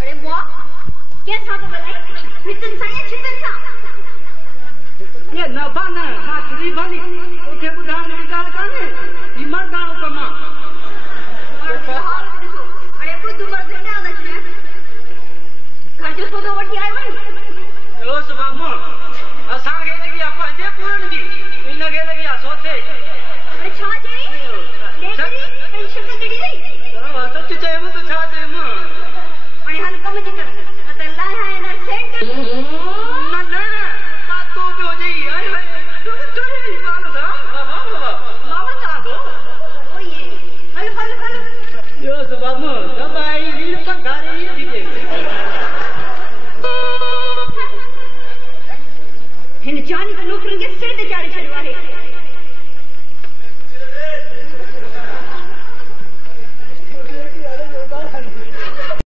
अरे बुआ क्या साहब बोला फितन सा या छितन सा ये न बन मां तुरी बनी तोखे बुधाण जी ॻाल्हि कान्हे ही मर्दाणो कम हाल ॾिसो अरे ॿुध मर्द हेॾे आदा छे घर जो सौदो वठी आयो आहीं ॿियो सुभाणे असांखे लॻी आहे पंहिंजे पूरनि जी हिनखे लॻी आहे सोते अरे छा चई ॾेकरी ऐं शिक कहिड़ी रही सच चयमि त छा चयमि हाणे हल कम जी कर न त लाया आहिनि सेंट